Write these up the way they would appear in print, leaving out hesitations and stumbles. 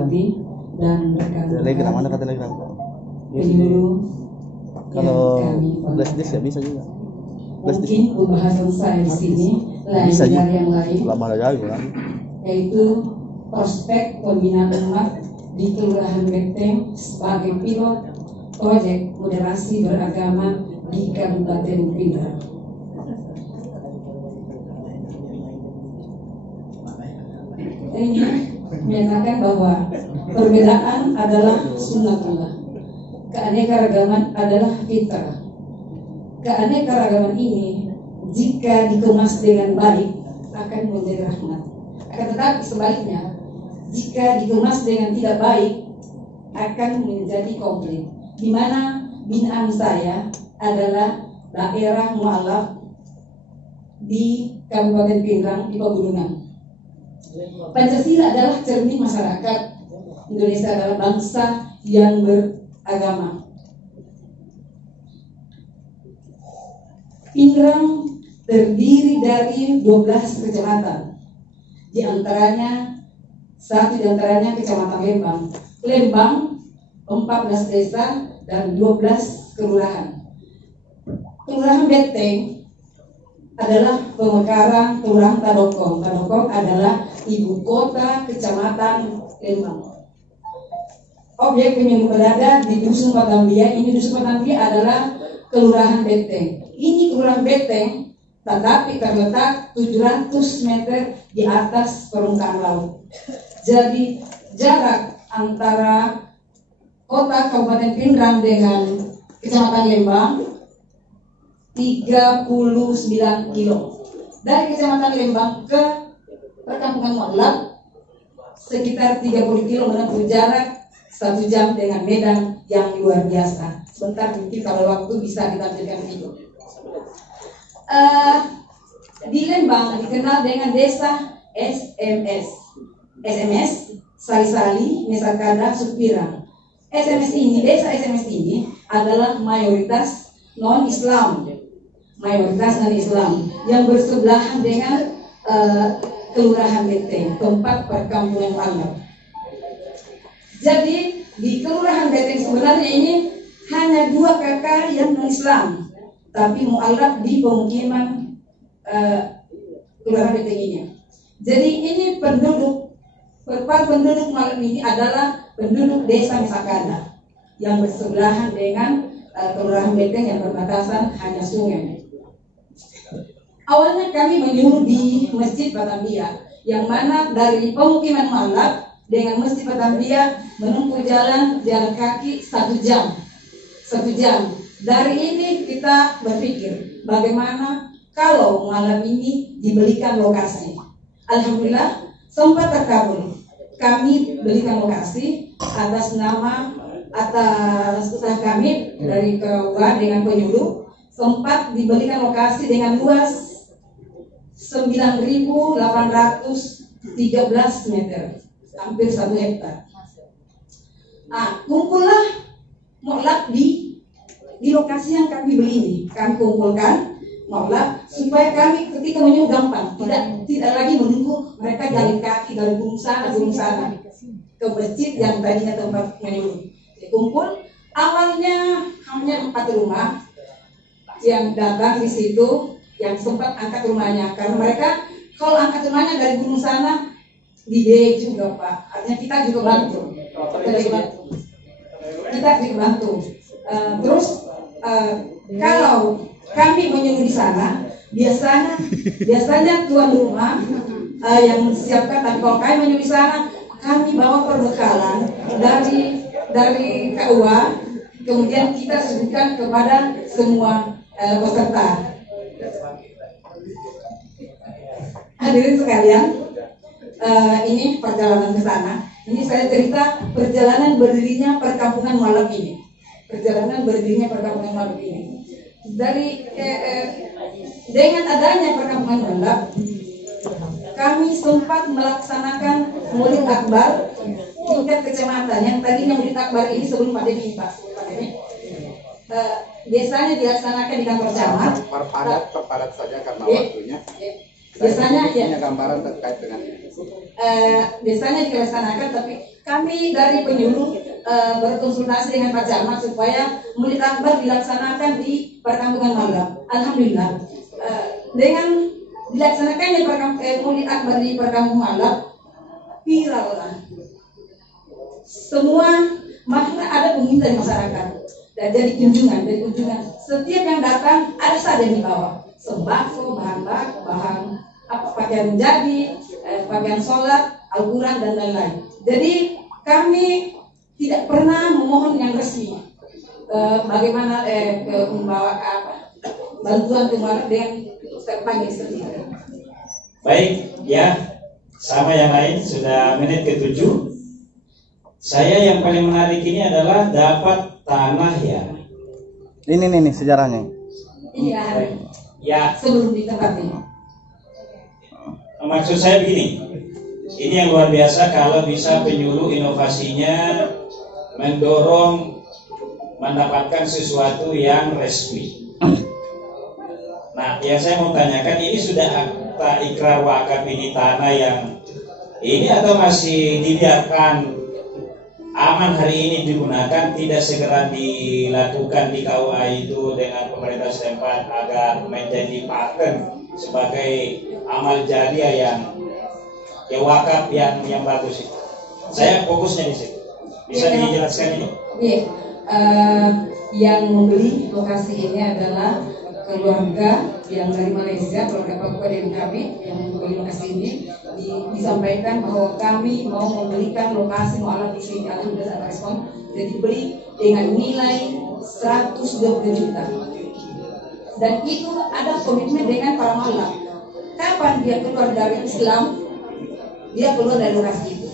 hormati dan rekan-rekan penyuluh kalau flash disk ya bisa juga. Mungkin pembahasan saya di sini lain dari yang lain, yaitu prospek pembinaan umat di Kelurahan Beteng sebagai pilot proyek moderasi beragama di Kabupaten Pindrang. Ini menyatakan bahwa perbedaan adalah sunnatullah, keanekaragaman adalah fitrah. Keanekaragaman ini jika dikemas dengan baik akan menjadi rahmat. Akan tetapi sebaliknya, jika dikemas dengan tidak baik akan menjadi konflik. Di mana binaan saya adalah daerah mualaf di Kabupaten Pindrang di pegunungan. Pancasila adalah cermin masyarakat. Indonesia adalah bangsa yang beragama. Pindrang terdiri dari 12 kecamatan. Satu di antaranya Kecamatan Lembang. Lembang 14 desa dan 12 kelurahan. Kelurahan Beteng adalah pemekaran Kelurahan Tadokong. Tadokong adalah ibu kota Kecamatan Lembang. Objek penyuluh berada di Dusun Patambia. Ini Dusun Patambia adalah Kelurahan Beteng. Ini Kelurahan Beteng, tetapi terletak 700 meter di atas permukaan laut. Jadi jarak antara kota Kabupaten Pindrang dengan Kecamatan Lembang 39 kilo. Dari Kecamatan Lembang ke perkampungan Mualaf sekitar 30 kilo menempuh jarak 1 jam dengan medan yang luar biasa. Sebentar mungkin kalau waktu bisa ditampilkan itu. Di Lembang dikenal dengan desa SMS, Sali-Sali, Mesakada, Supirang. Desa SMS ini adalah mayoritas non-Islam, yang bersebelahan dengan Kelurahan Beteng, tempat perkampungan Mualaf. Jadi di Kelurahan Beteng sebenarnya ini hanya 2 kakak yang non-Islam, tapi mualaf di pemukiman Kelurahan Beteng ini. Jadi ini penduduk Mualaf ini adalah penduduk desa Mesakada yang bersebelahan dengan Kelurahan Beteng yang berbatasan hanya sungai. Awalnya kami menyuruh di Masjid Patambia, yang mana dari pemukiman Mualaf dengan Masjid Patambia menempuh jalan kaki 1 jam. Dari ini kita berpikir bagaimana kalau malam ini dibelikan lokasi. Alhamdulillah sempat terkabul. Kami belikan lokasi atas usaha kami dari KUA dengan penyuluh. Sempat dibelikan lokasi dengan luas 9.813 meter, hampir 1 hektar. Kumpullah mualaf di lokasi yang kami beli ini. Kami kumpulkan mualaf supaya kami ketika menyuruh gampang, tidak lagi menunggu mereka jalan kaki dari gunung sana ke masjid yang tadinya tempat menyuruh. Dikumpul, awalnya hanya 4 rumah yang datang di situ, yang sempat angkat rumahnya, karena mereka kalau angkat rumahnya dari gunung sana dibiayai juga Pak. Artinya kita juga bantu. Terus kalau kami menyuruh di sana, biasanya tuan rumah yang menyiapkan. Tapi kalau kami menyuruh di sana, kami bawa perbekalan dari KUA, kemudian kita sebutkan kepada semua peserta. Hadirin sekalian, ini perjalanan ke sana. Ini saya cerita perjalanan berdirinya perkampungan Mualaf ini. Dengan adanya perkampungan Mualaf, kami sempat melaksanakan Maulid Akbar tingkat kecamatan. Yang tadinya Maulid Akbar ini sebelum pandemi, Pak. Biasanya dilaksanakan di kantor camat. Perpadat saja karena waktunya. Biasanya punya gambaran terkait dengan ini. desanya dilaksanakan, tapi kami dari penyuluh berkonsultasi dengan Pak Camat supaya Maulid Akbar dilaksanakan di Perkampungan Malap. Alhamdulillah, dengan dilaksanakannya Maulid Akbar di Perkampungan Malap, viral lah. Semua makna ada peminta di masyarakat. Dan jadi kunjungan, setiap yang datang ada saja yang dibawa sembako, bahan pakaian jadi, pakaian sholat, Al-Quran dan lain-lain. Jadi kami tidak pernah memohon yang resmi. Bagaimana membawa bantuan kemarin dengan terpanggil seperti itu. Baik, ya, sama yang lain sudah menit ke-7. Saya yang paling menarik ini adalah dapat tanah ya. Ini nih sejarahnya. Iya. Ya. Sebelum ditempati. Maksud saya begini. Ini yang luar biasa kalau bisa penyuluh inovasinya mendorong mendapatkan sesuatu yang resmi. Nah, yang saya mau tanyakan, ini sudah akta ikrar wakaf ini tanah yang ini atau masih dibiarkan aman hari ini digunakan, tidak segera dilakukan di KUA itu dengan pemerintah setempat agar menjadi paten sebagai amal jariah yang wakaf yang bagus itu. Saya fokusnya di situ. Bisa dijelaskan ini? Iya. Yang membeli lokasi ini adalah keluarga yang dari Malaysia, keluarga Pak Bupati kami yang membeli lokasi ini. Disampaikan bahwa kami mau membelikan lokasi mualaf di sini. Alhamdulillah ada respon. Jadi beli dengan nilai 120 juta. Dan itu ada komitmen dengan para mualaf. Kapan dia keluar dari Islam, dia keluar dari lokasi itu.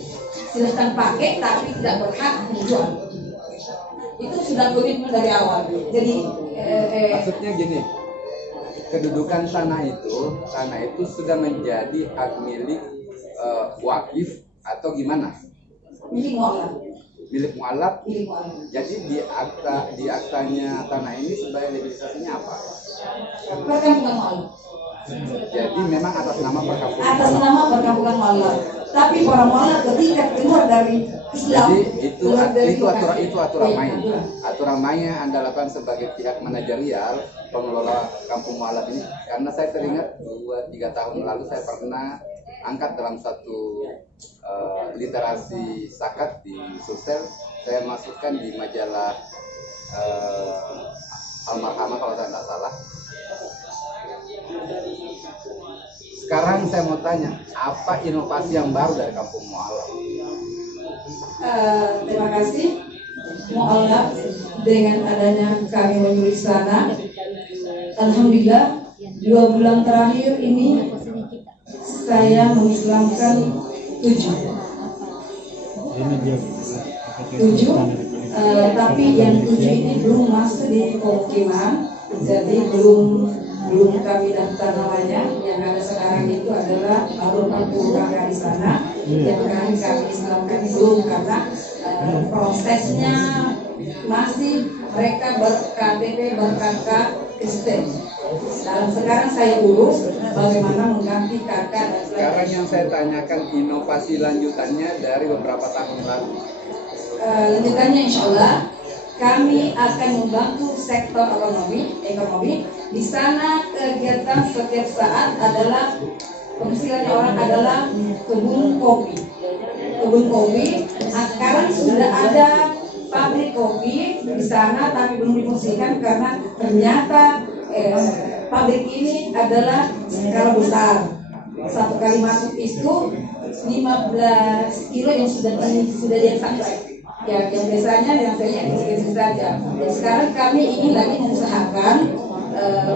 Silahkan pakai, tapi tidak berhak menjual. Itu sudah komitmen dari awal. Jadi maksudnya gini, kedudukan tanah itu sudah menjadi hak milik wakif atau gimana? milik mualaf. Milik mualaf. Milik mualaf. Jadi di aktanya tanah ini sebagai legislasinya apa? Perkampungan mualaf. Jadi memang atas nama perkampungan. Atas nama perkampungan mualaf. Tapi para mualaf ketika keluar dari Islam, jadi itu aturan main. Aturan mainnya Anda lakukan sebagai pihak manajerial pengelola kampung mualaf ini. Karena saya teringat 2-3 tahun lalu saya pernah angkat dalam satu literasi zakat di Sulsel, saya masukkan di majalah Al-Marhamah kalau saya tidak salah. Sekarang saya mau tanya, apa inovasi yang baru dari kampung mualaf? Terima kasih. Mualaf dengan adanya kami menyuruh sana, alhamdulillah 2 bulan terakhir ini saya mengislamkan 7, tapi yang 7 ini belum masuk di pemukiman, jadi belum kami daftar namanya. Yang ada sekarang itu adalah 40 kakak di sana yang kami islamkan belum, karena prosesnya masih mereka ber-KTP ber-KK Kristen. Dan sekarang saya urus bagaimana mengganti kakak dan sekarang yang saya tanyakan inovasi lanjutannya dari beberapa tahun lalu. Lanjutannya insya Allah kami akan membantu sektor ekonomi. Di sana kegiatan setiap saat adalah penghasilannya orang adalah kebun kopi. Nah, sekarang sudah ada pabrik kopi di sana, tapi belum difungsikan karena ternyata pabrik ini adalah skala besar. Satu kali masuk itu 15 kilo yang sudah disampai. Ya, yang biasanya yang saya kecil saja. Dan sekarang kami ingin lagi mengusahakan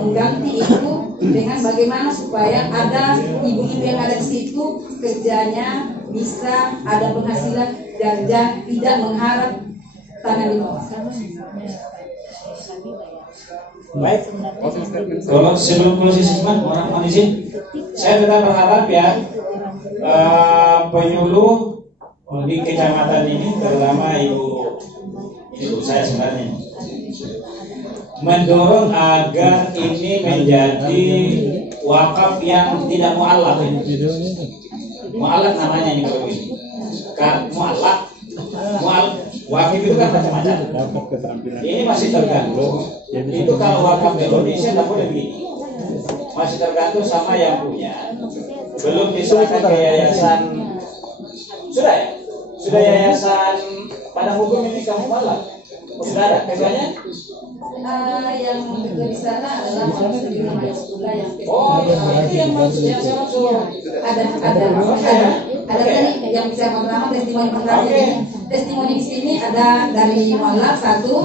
mengganti itu dengan bagaimana supaya ada ibu-ibu yang ada di situ kerjanya bisa ada penghasilan dan tidak mengharap tanah di bawah. Baik, kalau sebelum closing statement, mohon izin, saya tetap berharap ya penyuluh di kecamatan ini, terutama ibu saya sebenarnya, mendorong agar ini menjadi wakaf yang tidak mualaf. Mu'alaf namanya ini kalau ini. Mu'alaf, wakif itu kan macam-macam. Ini masih tergantung. Itu kalau wakaf Indonesia tidak boleh begini. Masih tergantung sama yang punya. Belum diserahkan ke yayasan. Sudah ya? Sudah yayasan pada hukum ini kamu malah. Sudah ada kesannya? Yang di sana adalah studi namanya sekolah yang Oh, itu yang maksudnya saya maksud. ada tadi yang bisa pertama testimoni pertama ini. Testimoni di sini ada dari Mualaf satu,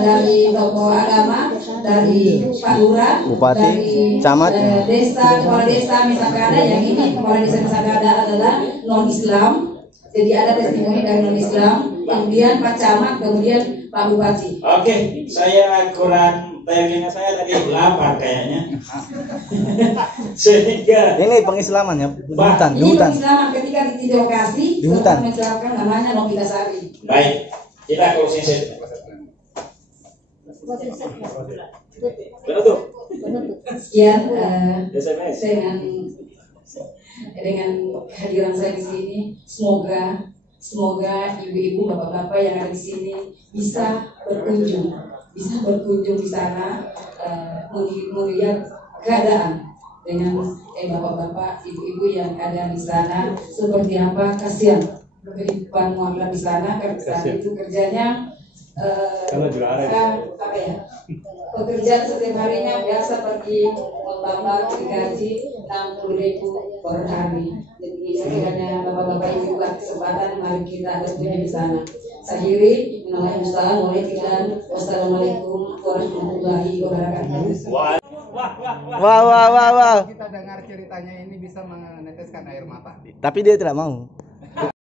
dari tokoh agama, dari Pak Lurah, Bupati, dari camat, desa, kepala desa Mesakada. Yang ini kepala desa Mesakada adalah non Islam. Jadi ada testimoni dari non Islam, kemudian Pak Camat, kemudian Pak Bupati. Oke, saya kurang tayangannya saya tadi lapar kayaknya. Sehingga Ini pengislaman ya, di hutan, di Ini hutan. pengislaman ketika di lokasi, Di hutan. mengislamkan namanya Nobilasari. baik, kita closing session. Betul. Sekian SMS. dengan kehadiran saya di sini, semoga ibu-ibu, bapak-bapak yang ada di sini bisa berkunjung di sana, melihat keadaan dengan bapak-bapak, ibu-ibu yang ada di sana seperti apa. Kasihan kehidupan mualaf di sana, karena saat itu kerjanya pekerjaan setiap harinya biasa pergi tambah gaji 60.000 per hari. Jadi kiranya bapak-bapak ibu buat kesempatan, mari kita berkunjung di sana. Saya akhiri, wassalamualaikum warahmatullahi wabarakatuh. Wah. Kita dengar ceritanya ini bisa meneteskan air mata. Tapi dia tidak mau.